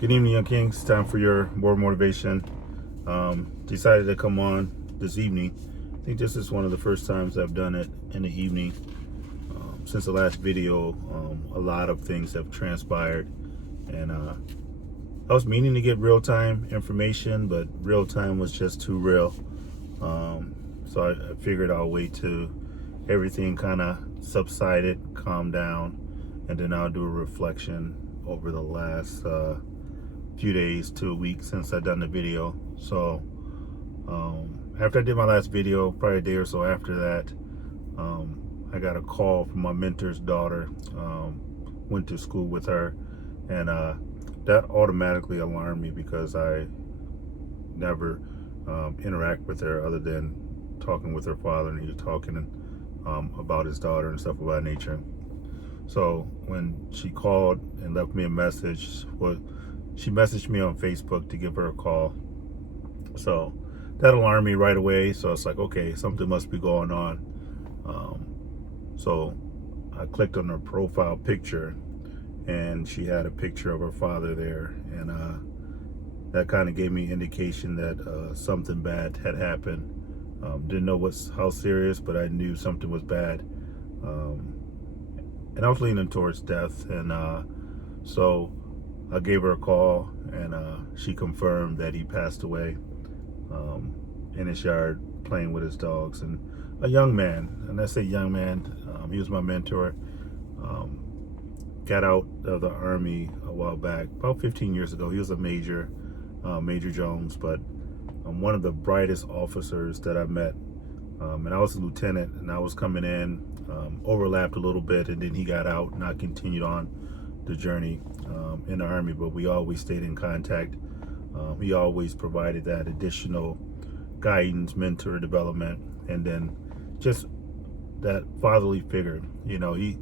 Good evening, Young Kings. Time for your word motivation. Decided to come on this evening. I think this is one of the first times I've done it in the evening. Since the last video, a lot of things have transpired, and I was meaning to get real-time information, but real-time was just too real. So I figured I'll wait till everything kind of subsided, calmed down, and then I'll do a reflection over the last few days to a week since I've done the video. So after I did my last video, probably a day or so after that, I got a call from my mentor's daughter. Went to school with her, and that automatically alarmed me because I never interact with her other than talking with her father, and he was talking about his daughter and stuff of that nature. So when she called and left me a message, she messaged me on Facebook to give her a call. So that alarmed me right away. So it's like, okay, something must be going on. So I clicked on her profile picture, and she had a picture of her father there, and that kind of gave me indication that something bad had happened. Didn't know how serious, but I knew something was bad. And I was leaning towards death, and so I gave her a call, and she confirmed that he passed away in his yard playing with his dogs. And a young man, and I say young man, he was my mentor. Got out of the Army a while back, about 15 years ago. He was a Major Jones, but one of the brightest officers that I met. And I was a lieutenant, and I was coming in, overlapped a little bit, and then he got out, and I continued on the journey in the Army, but we always stayed in contact. He always provided that additional guidance, mentor, development, and then just that fatherly figure. You know, he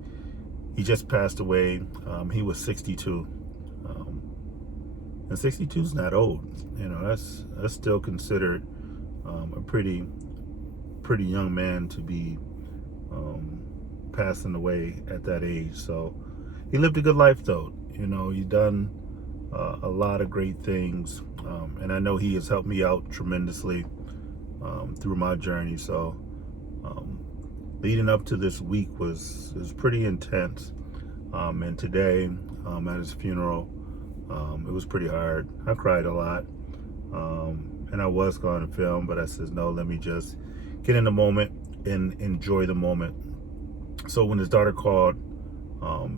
just passed away. He was 62. And 62 is not old. You know, that's still considered a pretty young man to be passing away at that age. So he lived a good life, though. You know, he done a lot of great things, and I know he has helped me out tremendously through my journey. So leading up to this week was pretty intense, and today at his funeral, it was pretty hard. I cried a lot, and I was going to film, but I said no, let me just get in the moment and enjoy the moment. So when his daughter called,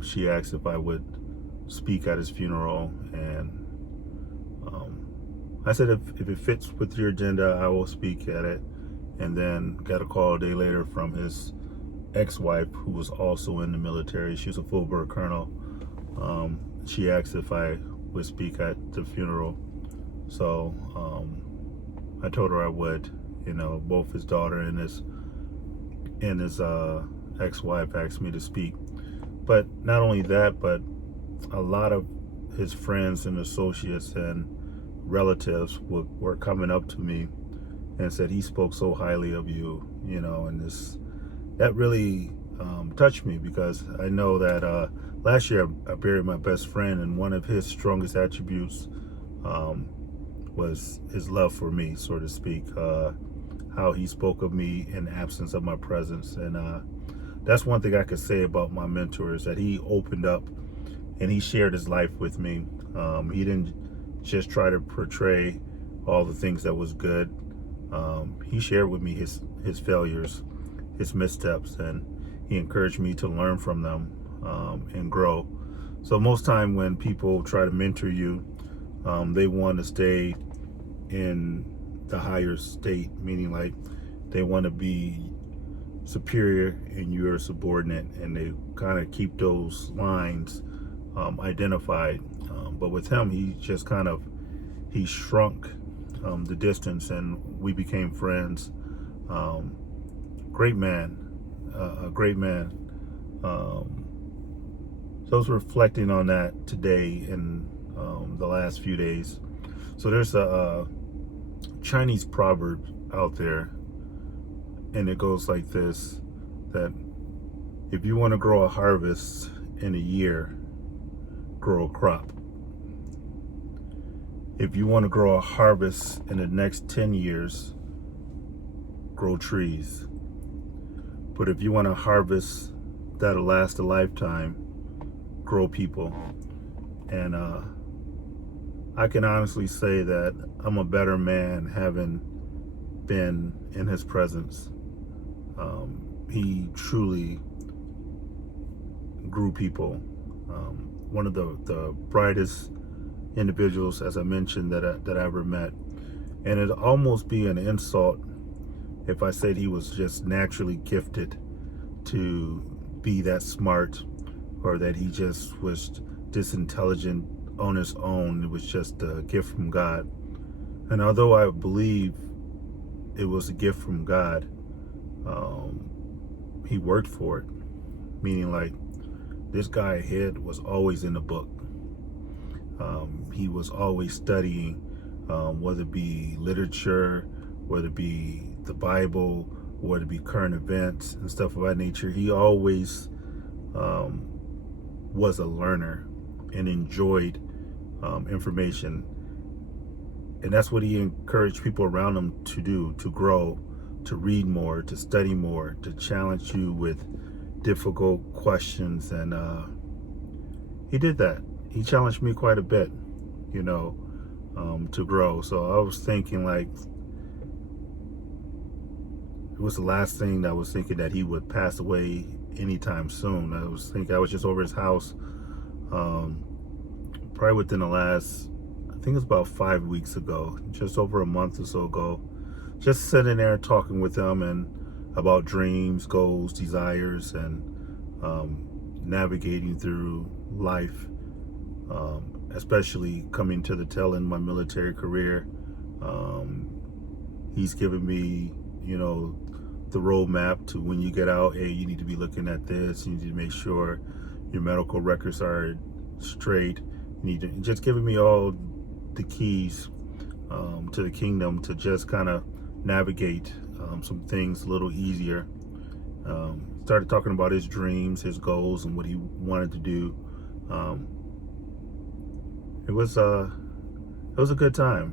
she asked if I would speak at his funeral, and I said if it fits with your agenda, I will speak at it. And then got a call a day later from his ex-wife, who was also in the military. She was a full bird colonel. She asked if I would speak at the funeral. So I told her I would. You know, both his daughter and his ex-wife asked me to speak. But not only that, but a lot of his friends and associates and relatives were coming up to me and said he spoke so highly of you, you know, and that really touched me, because I know that last year I buried my best friend, and one of his strongest attributes was his love for me, so to speak, how he spoke of me in the absence of my presence. And that's one thing I could say about my mentor, is that he opened up and he shared his life with me. He didn't just try to portray all the things that was good. He shared with me his failures, his missteps, and he encouraged me to learn from them and grow. So most time when people try to mentor you, they want to stay in the higher state, meaning like they want to be superior and you're subordinate, and they kind of keep those lines identified. But with him, he just he shrunk the distance, and we became friends. Great man, a great man. So I was reflecting on that today in the last few days. So there's a Chinese proverb out there, and it goes like this, that if you want to grow a harvest in a year, grow a crop. if you want to grow a harvest in the next 10 years, grow trees. But if you want to harvest that'll last a lifetime, grow people. And I can honestly say that I'm a better man having been in his presence. He truly grew people. One of the brightest individuals, as I mentioned, that I ever met. And it'd almost be an insult if I said he was just naturally gifted to be that smart, or that he just was this intelligent on his own. It was just a gift from God. And although I believe it was a gift from God, he worked for it. Meaning, like, this guy head was always in the book. He was always studying, whether it be literature, whether it be the Bible, whether it be current events and stuff of that nature. He always was a learner and enjoyed information. And that's what he encouraged people around him to do, to grow, to read more, to study more, to challenge you with difficult questions. And he did that. He challenged me quite a bit, to grow. So I was thinking, like, it was the last thing that I was thinking that he would pass away anytime soon. I was just over his house, probably within the last, I think it's about 5 weeks ago, just over a month or so ago, just sitting there talking with him and about dreams, goals, desires, and navigating through life, especially coming to the tail end of my military career. He's given me, the roadmap to when you get out. Hey, you need to be looking at this. You need to make sure your medical records are straight. You need to just giving me all the keys to the kingdom to just kind of navigate some things a little easier. Started talking about his dreams, his goals, and what he wanted to do. It was a good time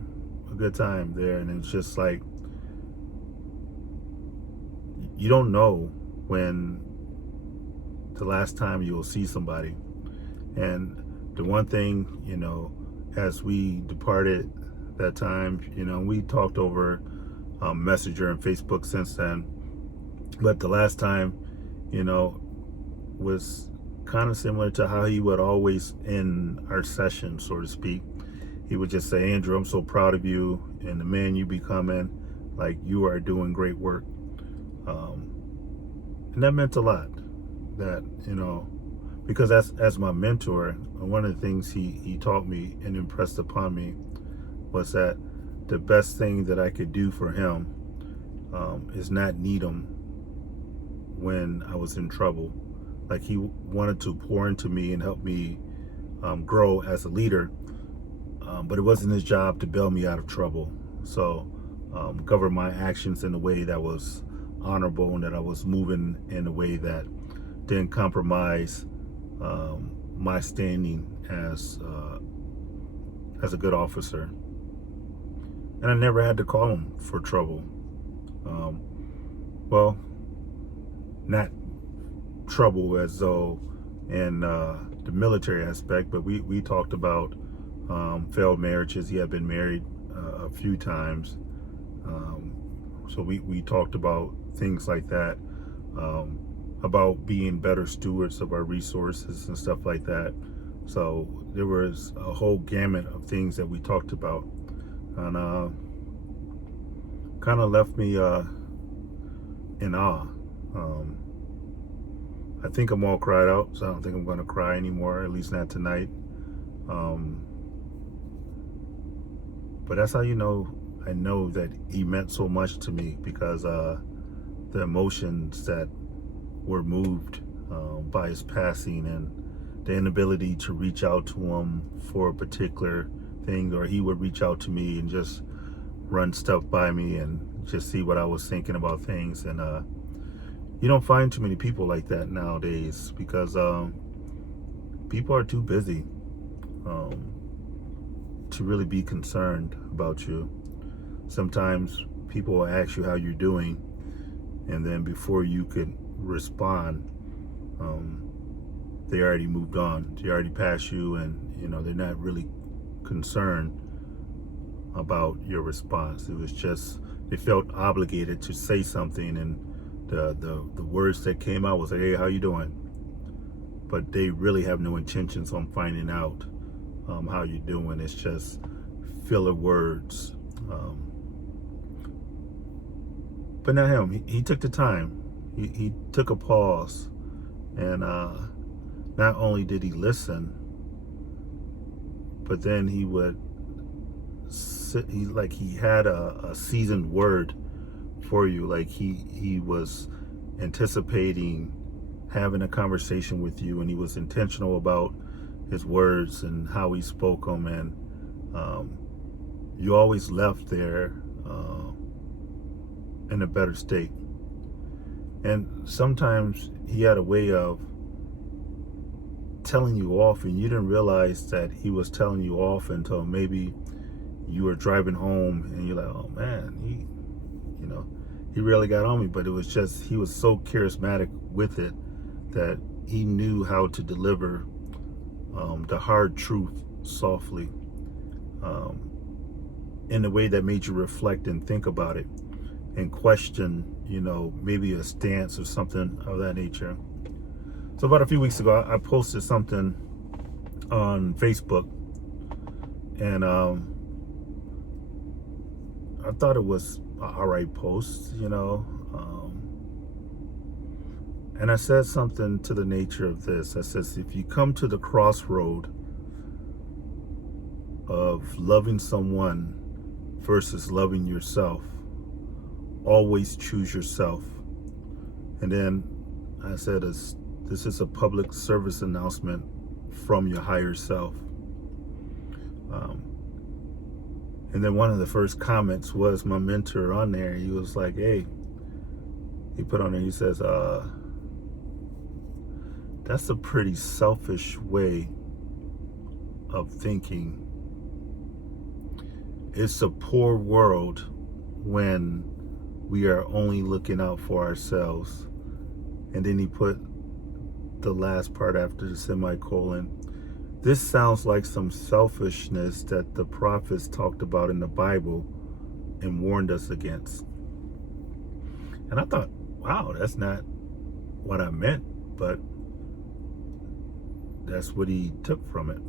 there. And it's just like, you don't know when the last time you will see somebody. And the one thing, as we departed that time, we talked over Messenger and Facebook since then. But the last time, was kind of similar to how he would always end our session, so to speak. He would just say, Andrew, I'm so proud of you and the man you becoming. Like, you are doing great work. And that meant a lot. That, because as my mentor, one of the things he taught me and impressed upon me was that the best thing that I could do for him is not need him when I was in trouble. Like, he wanted to pour into me and help me grow as a leader, but it wasn't his job to bail me out of trouble. So govern my actions in a way that was honorable, and that I was moving in a way that didn't compromise my standing as a good officer. And I never had to call him for trouble. Well, not trouble as though in the military aspect, but we talked about failed marriages. He had been married a few times. So we talked about things like that, about being better stewards of our resources and stuff like that. So there was a whole gamut of things that we talked about, and kind of left me in awe. I think I'm all cried out, so I don't think I'm going to cry anymore, at least not tonight. But that's how I know that he meant so much to me, because the emotions that were moved by his passing, and the inability to reach out to him for a particular thing, or he would reach out to me and just run stuff by me and just see what I was thinking about things. And you don't find too many people like that nowadays, because people are too busy to really be concerned about you. Sometimes people will ask you how you're doing, and then before you could respond, they already moved on. They already passed you, and they're not really concerned about your response. It was just they felt obligated to say something, and the words that came out was like, "Hey, how you doing?" But they really have no intentions on finding out how you're doing. It's just filler words. But not him. He took the time. He took a pause, and not only did he listen, but then he would sit. He had a seasoned word for you. Like he was anticipating having a conversation with you, and he was intentional about his words and how he spoke them, and you always left there in a better state. And sometimes he had a way of telling you off, and you didn't realize that he was telling you off until maybe you were driving home, and you're like, "Oh man, he really got on me." But it was just, he was so charismatic with it that he knew how to deliver the hard truth softly, in a way that made you reflect and think about it and question, maybe a stance or something of that nature. So about a few weeks ago, I posted something on Facebook, and I thought it was an alright post, and I said something to the nature of this. I says, if you come to the crossroad of loving someone versus loving yourself, always choose yourself. And then I said, this is a public service announcement from your higher self. And then one of the first comments was my mentor on there. He was like, "Hey," he put on there, he says, "That's a pretty selfish way of thinking. It's a poor world when we are only looking out for ourselves." And then he put the last part after the semicolon, "This sounds like some selfishness that the prophets talked about in the Bible and warned us against." And I thought, wow, that's not what I meant, but that's what he took from it.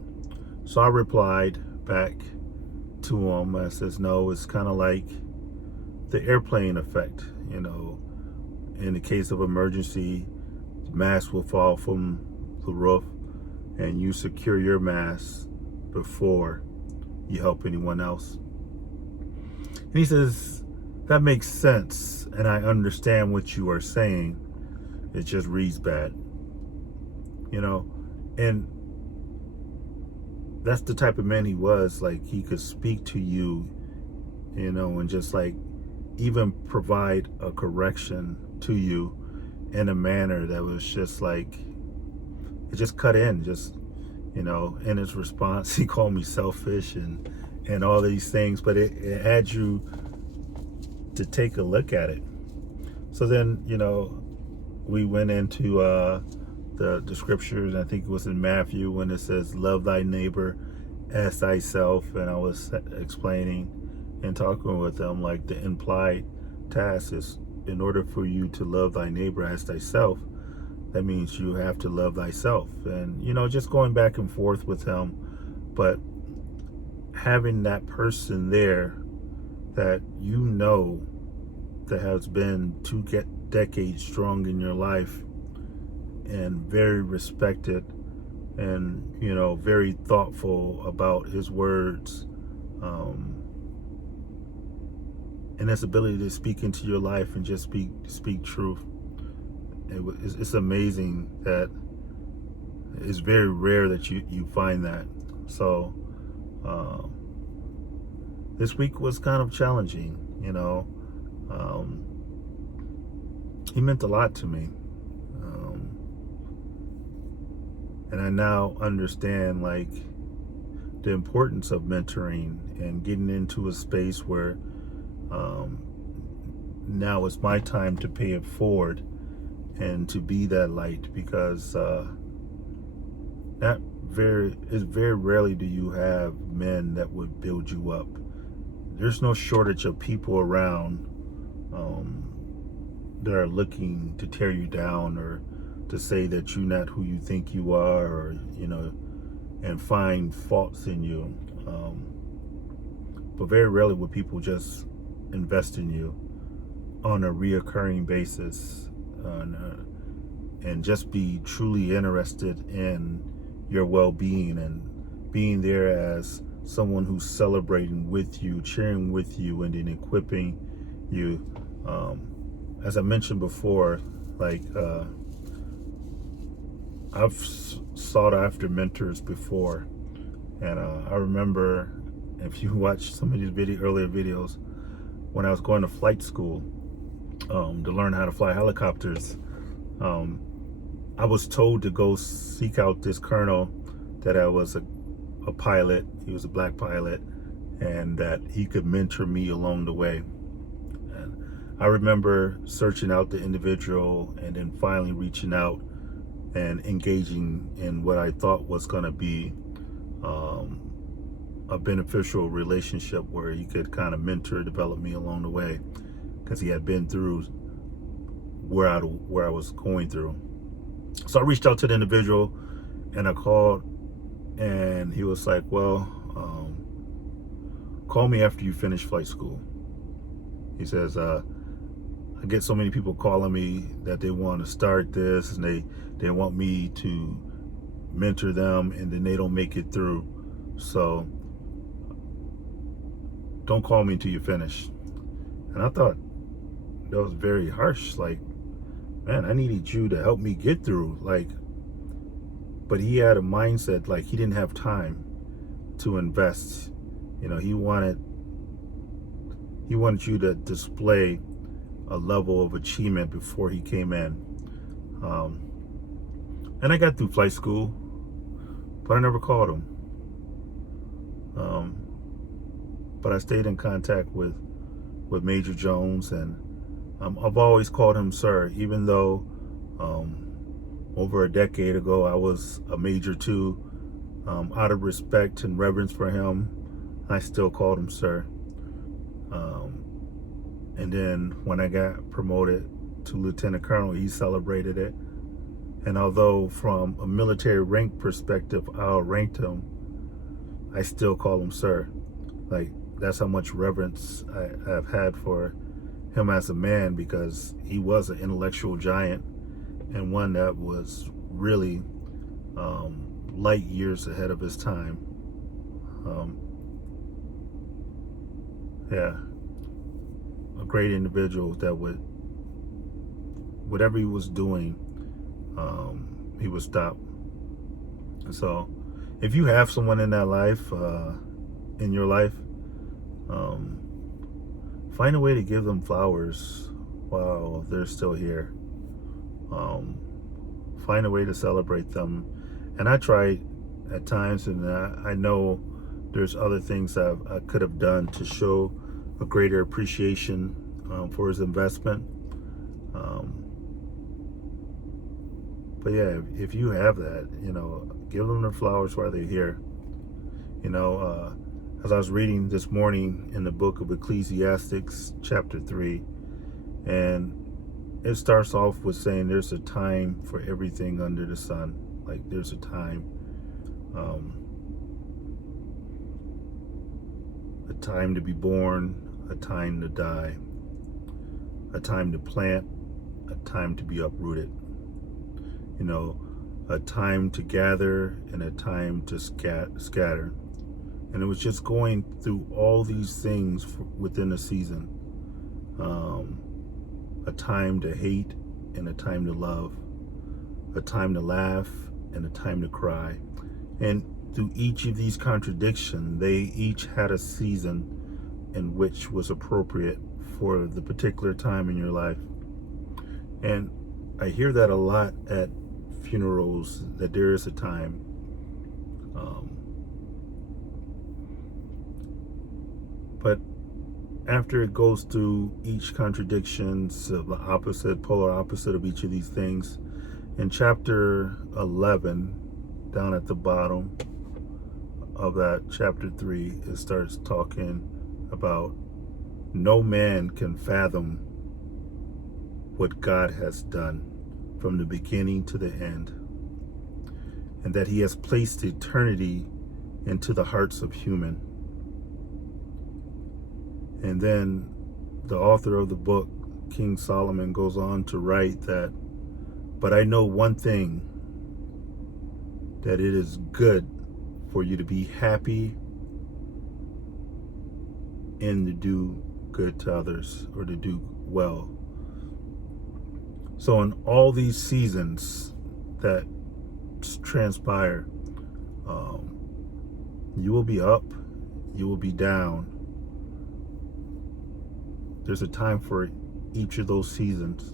So I replied back to him. I says, no, it's kind of like the airplane effect. In the case of emergency, the mask will fall from the roof, and you secure your mask before you help anyone else. And he says, that makes sense, and I understand what you are saying. It just reads bad. And that's the type of man he was. Like, he could speak to you, and just like even provide a correction to you in a manner that was just like, it just cut in, in his response, he called me selfish and all these things, but it had you to take a look at it. So then, we went into the scriptures. I think it was in Matthew when it says, love thy neighbor as thyself. And I was explaining and talking with them, like, the implied task is, in order for you to love thy neighbor as thyself, that means you have to love thyself. And, just going back and forth with him, but having that person there that that has been 2 decades strong in your life and very respected and, very thoughtful about his words, and his ability to speak into your life and just speak truth. It's amazing that it's very rare that you find that. So this week was kind of challenging. He meant a lot to me, and I now understand, like, the importance of mentoring and getting into a space where now it's my time to pay it forward and to be that light, because very rarely do you have men that would build you up. There's no shortage of people around that are looking to tear you down, or to say that you're not who you think you are, or and find faults in you. But very rarely would people just invest in you on a reoccurring basis, and just be truly interested in your well-being and being there as someone who's celebrating with you, cheering with you, and then equipping you. As I mentioned before, like I've sought after mentors before, and I remember, if you watch some of these earlier videos, when I was going to flight school to learn how to fly helicopters, I was told to go seek out this colonel, that I was a pilot. He was a black pilot, and that he could mentor me along the way. And I remember searching out the individual, and then finally reaching out and engaging in what I thought was going to be a beneficial relationship, where he could kind of mentor, develop me along the way, because he had been through where I was going through. So I reached out to the individual, and I called, and he was like, well, call me after you finish flight school. He says, I get so many people calling me that they want to start this, and they want me to mentor them, and then they don't make it through. So don't call me until you finish. And I thought that was very harsh. Like, man, I needed you to help me get through. Like, but he had a mindset like he didn't have time to invest. He wanted you to display a level of achievement before he came in. And I got through flight school, but I never called him. But I stayed in contact with Major Jones, and I've always called him sir, even though over a decade ago I was a major too. Out of respect and reverence for him, I still called him sir. And then when I got promoted to lieutenant colonel, he celebrated it. And although from a military rank perspective I outranked him, I still call him sir. Like, that's how much reverence I have had for him as a man, because he was an intellectual giant, and one that was really light years ahead of his time. Yeah, a great individual that would, whatever he was doing, he would stop. And so if you have someone in that life, in your life, find a way to give them flowers while they're still here. Find a way to celebrate them. And I tried at times, and I know there's other things I could have done to show a greater appreciation for his investment. But yeah, if you have that, give them their flowers while they're here. As I was reading this morning in the book of Ecclesiastes, chapter 3, and it starts off with saying there's a time for everything under the sun. Like, there's a time. A time to be born, a time to die, a time to plant, a time to be uprooted. A time to gather and a time to scatter. And it was just going through all these things within a season. A time to hate and a time to love. A time to laugh and a time to cry. And through each of these contradictions, they each had a season in which was appropriate for the particular time in your life. And I hear that a lot at funerals, that there is a time. But after it goes through each contradiction, so the opposite, polar opposite of each of these things, in chapter 11, down at the bottom of that chapter 3, it starts talking about no man can fathom what God has done from the beginning to the end, and that he has placed eternity into the hearts of human. And then the author of the book, King Solomon, goes on to write that, but I know one thing, that it is good for you to be happy and to do good to others, or to do well. So in all these seasons that transpire, you will be up, you will be down. There's a time for each of those seasons.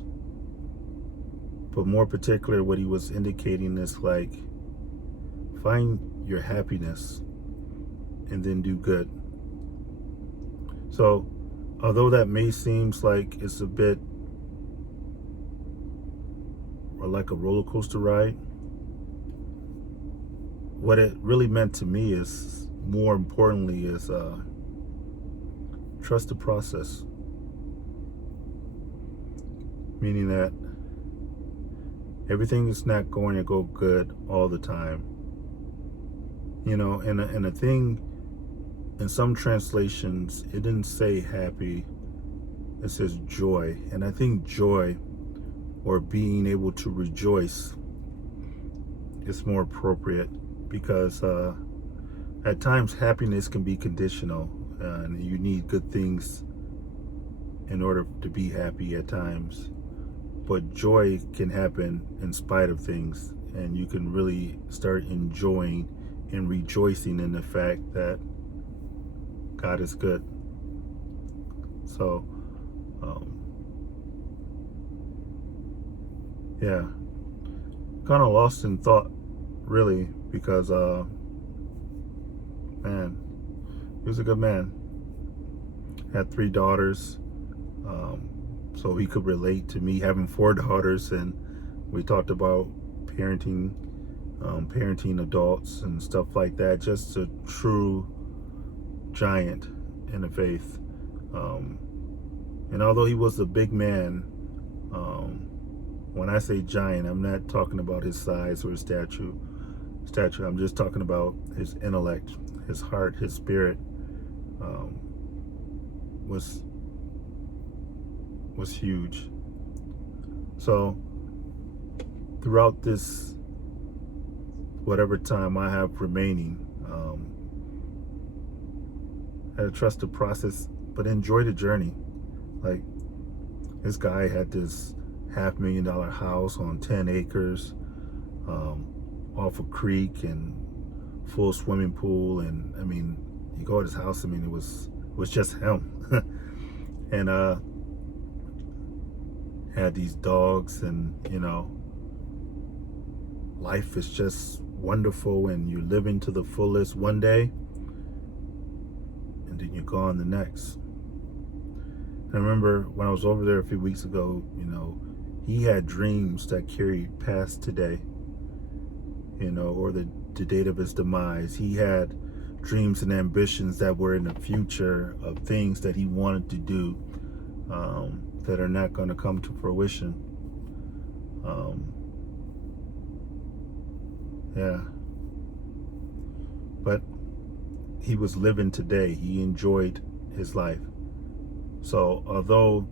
But more particular, what he was indicating is like, find your happiness and then do good. So although that may seem like it's a bit or like a roller coaster ride, what it really meant to me is, more importantly, is trust the process. Meaning that everything is not going to go good all the time. You know, and a thing, in some translations, it didn't say happy, it says joy. And I think joy, or being able to rejoice, is more appropriate, because at times happiness can be conditional, and you need good things in order to be happy at times. But joy can happen in spite of things, and you can really start enjoying and rejoicing in the fact that God is good. So, yeah, kind of lost in thought, really, because, man, he was a good man. Had 3 daughters, so he could relate to me having 4 daughters, and we talked about parenting adults and stuff like that. Just a true giant in the faith. And although he was a big man, when I say giant, I'm not talking about his size or his stature. I'm just talking about his intellect, his heart, his spirit was huge. So throughout this whatever time I have remaining, I had to trust the process, but enjoy the journey. Like, this guy had this $500,000 house on 10 acres, off a creek, and full swimming pool. And I mean, you go to his house, I mean, it was just him. And had these dogs, and you know, life is just wonderful, and you're living to the fullest one day, and then you're gone the next. And I remember when I was over there a few weeks ago, you know, he had dreams that carried past today, you know, or the date of his demise. He had dreams and ambitions that were in the future, of things that he wanted to do, that are not going to come to fruition. Yeah. But he was living today. He enjoyed his life. So although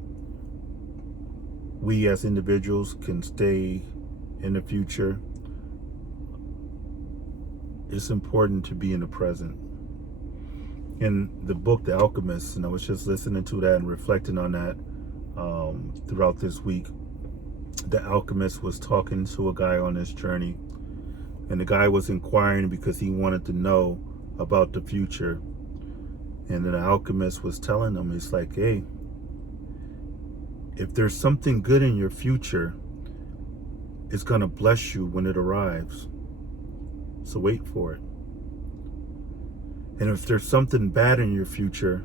we as individuals can stay in the future, it's important to be in the present. In the book, The Alchemist, and I was just listening to that and reflecting on that throughout this week. The Alchemist was talking to a guy on his journey, and the guy was inquiring because he wanted to know about the future. And then the Alchemist was telling him, it's like, hey, if there's something good in your future, it's going to bless you when it arrives. So wait for it. And if there's something bad in your future,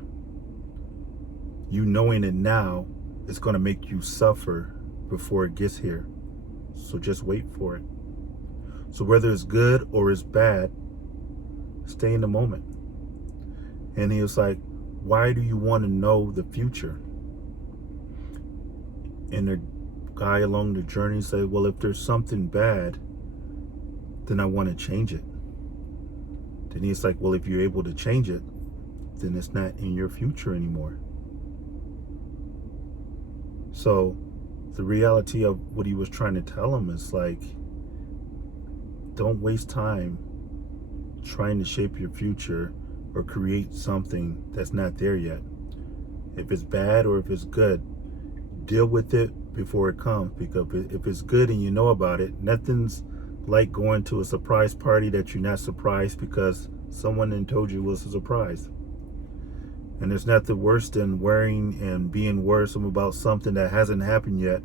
you knowing it now is going to make you suffer before it gets here. So just wait for it. So whether it's good or it's bad, stay in the moment. And he was like, why do you want to know the future? And the guy along the journey said, well, if there's something bad, then I want to change it. Then he's like, well, if you're able to change it, then it's not in your future anymore. So the reality of what he was trying to tell him is like, don't waste time trying to shape your future or create something that's not there yet. If it's bad or if it's good, deal with it before it comes. Because if it's good and you know about it, nothing's like going to a surprise party that you're not surprised because someone then told you it was a surprise. And there's nothing worse than worrying and being worrisome about something that hasn't happened yet,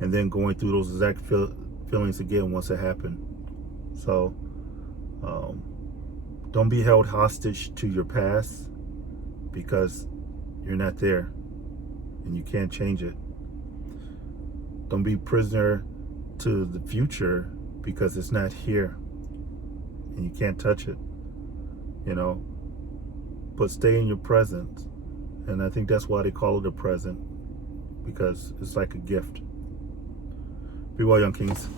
and then going through those exact feelings again once it happened. So don't be held hostage to your past, because you're not there and you can't change it. Don't be prisoner to the future, because it's not here and you can't touch it, you know. But stay in your present. And I think that's why they call it a present, because it's like a gift. Be well, young kings.